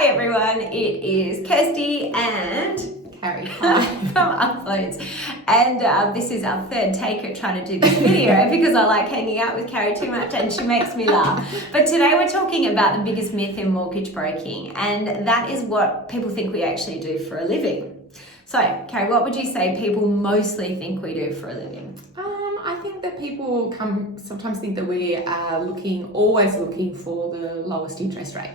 Hi everyone, it is Kirsty and Carrie from Uploads, and this is our third take at trying to do this video because I like hanging out with Carrie too much and she makes me laugh. But today we're talking about the biggest myth in mortgage broking, and that is what people think we actually do for a living. So, Carrie, what would you say people mostly think we do for a living? I think that people sometimes think that we are always looking for the lowest interest rate.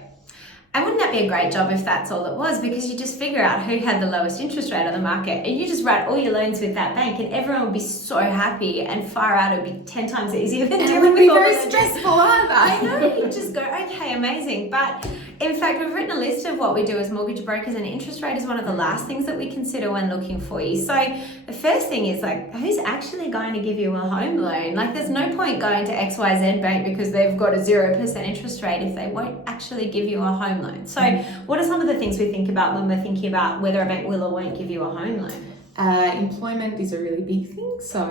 And wouldn't that be a great job if that's all it was? Because you just figure out who had the lowest interest rate on the market and you just write all your loans with that bank and everyone would be so happy, and far out it would be 10 times easier than dealing with all very stressful, aren't they? I know, you just go, okay, amazing. But in fact, we've written a list of what we do as mortgage brokers, and interest rate is one of the last things that we consider when looking for you. So the first thing is, like, who's actually going to give you a home loan? Like, there's no point going to XYZ bank because they've got a 0% interest rate if they won't actually give you a home loan. So what are some of the things we think about when we're thinking about whether a bank will or won't give you a home loan? Employment is a really big thing. So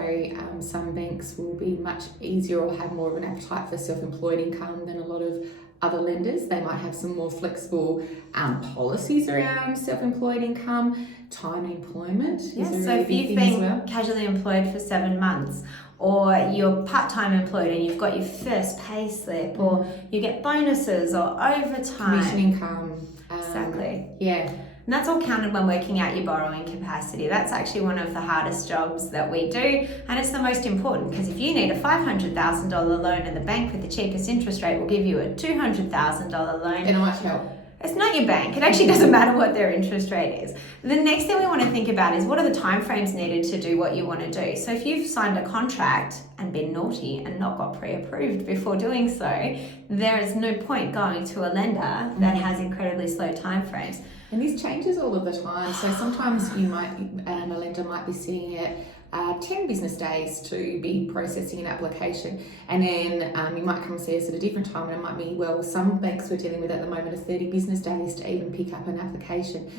some banks will be much easier or have more of an appetite for self-employed income than a lot of other lenders. They might have some more flexible policies around self-employed income. Time employment is a really so if big you've thing been as well. casually employed for 7 months, or you're part-time employed and you've got your first pay slip, or you get bonuses or overtime. Commission income. Exactly. Yeah. And that's all counted when working out your borrowing capacity. That's actually one of the hardest jobs that we do, and it's the most important, because if you need a $500,000 loan and the bank with the cheapest interest rate will give you a $200,000 loan, And how much help? it's not your bank. It actually doesn't matter what their interest rate is. The next thing we want to think about is, what are the timeframes needed to do what you want to do? So if you've signed a contract and been naughty and not got pre-approved before doing so, there is no point going to a lender that has incredibly slow timeframes. And this changes all of the time. So sometimes a lender might be seeing it 10 business days to be processing an application, and then you might come and see us at a different time, and it might be, well, some banks we're dealing with at the moment are 30 business days to even pick up an application,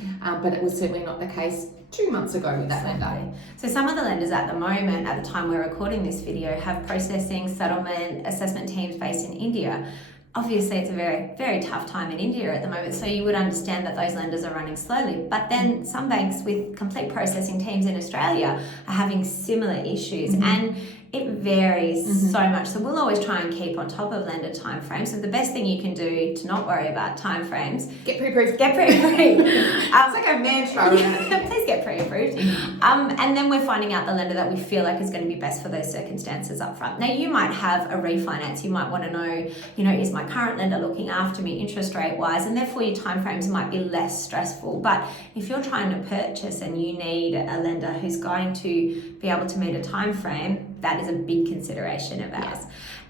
but it was certainly not the case 2 months ago with that lender. So some of the lenders at the moment, at the time we're recording this video, have processing, settlement, assessment teams based in India. Obviously, it's a very, very tough time in India at the moment, so you would understand that those lenders are running slowly. But then some banks with complete processing teams in Australia are having similar issues, and it varies so much. So we'll always try and keep on top of lender timeframes. So the best thing you can do to not worry about timeframes: get pre-approved. Get pre-approved. It's like a mantra. Please get pre-approved. And then we're finding out the lender that we feel like is going to be best for those circumstances up front. Now, you might have a refinance. You might want to know, is my current lender looking after me interest rate wise? And therefore your timeframes might be less stressful. But if you're trying to purchase and you need a lender who's going to be able to meet a timeframe, that is a big consideration of ours.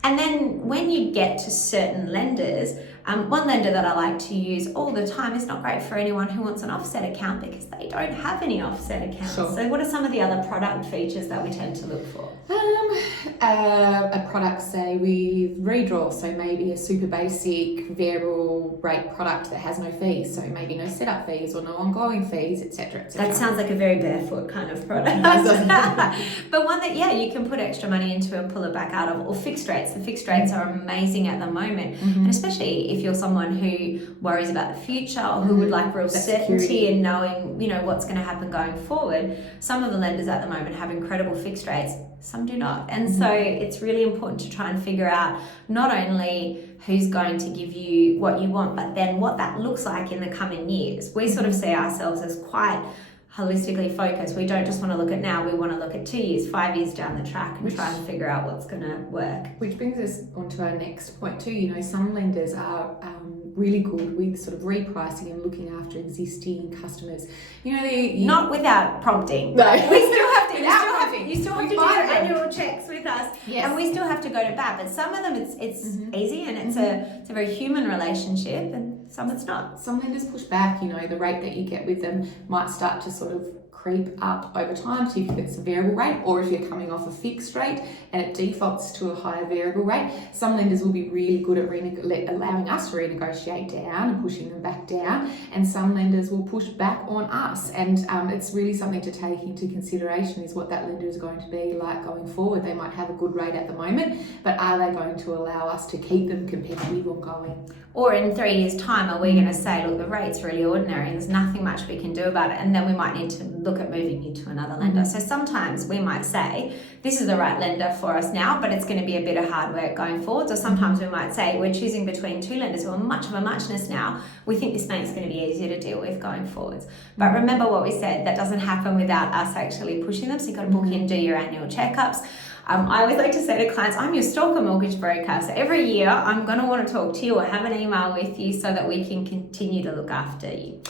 And then when you get to certain lenders, one lender that I like to use all the time is not great for anyone who wants an offset account because they don't have any offset accounts. Sure. So what are some of the other product features that we tend to look for? A product, say, with redraw, so maybe a super basic variable rate product that has no fees, so maybe no setup fees or no ongoing fees, etc., etc. That sounds like a very barefoot kind of product. But one that, you can put extra money into and pull it back out of. Or fixed rates. The fixed rates are amazing at the moment, and especially if you're someone who worries about the future or who would like real certainty in knowing, what's going to happen going forward. Some of the lenders at the moment have incredible fixed rates, some do not. And so it's really important to try and figure out not only who's going to give you what you want, but then what that looks like in the coming years. We sort of see ourselves as quite holistically focused. We don't just want to look at now, we want to look at 2 years, 5 years down the track and try and figure out what's going to work. Which brings us on to our next point too. Some lenders are really good with sort of repricing and looking after existing customers. Not without prompting. No. We still have to. You still have to do your find them. annual checks with us, Yes. and we still have to go to bat. But some of them, it's easy and it's a very human relationship, and some it's not. Some lenders push back. The rate that you get with them might start to sort of creep up over time, so if it's a variable rate, or if you're coming off a fixed rate and it defaults to a higher variable rate. Some lenders will be really good at allowing us to renegotiate down and pushing them back down, and some lenders will push back on us, and it's really something to take into consideration is what that lender is going to be like going forward. They might have a good rate at the moment, but are they going to allow us to keep them competitive ongoing? Or in 3 years' time, are we going to say, look, the rate's really ordinary and there's nothing much we can do about it, and then we might need to look at moving you to another lender. So sometimes we might say, this is the right lender for us now, but it's going to be a bit of hard work going forwards. Or sometimes we might say, we're choosing between 2 lenders who are much of a muchness now. We think this bank's going to be easier to deal with going forwards. But remember what we said, that doesn't happen without us actually pushing them. So you've got to book in, do your annual checkups. I always like to say to clients, I'm your stalker mortgage broker. So every year I'm going to want to talk to you or have an email with you so that we can continue to look after you.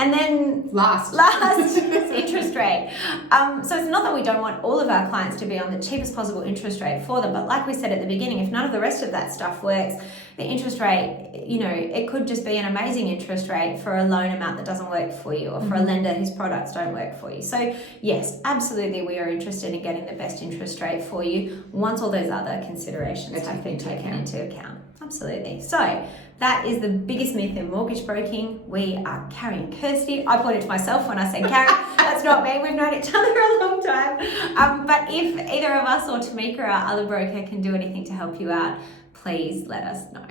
And then last interest rate. So it's not that we don't want all of our clients to be on the cheapest possible interest rate for them, but like we said at the beginning, if none of the rest of that stuff works, the interest rate, you know, it could just be an amazing interest rate for a loan amount that doesn't work for you, or for a lender whose products don't work for you. So yes, absolutely, we are interested in getting the best interest rate for you once all those other considerations have been taken into account. Absolutely. So that is the biggest myth in mortgage broking. We are Carrie and Kirsty. I pointed to myself when I said Carrie. That's not me. We've known each other a long time. But if either of us or Tamika, our other broker, can do anything to help you out, please let us know.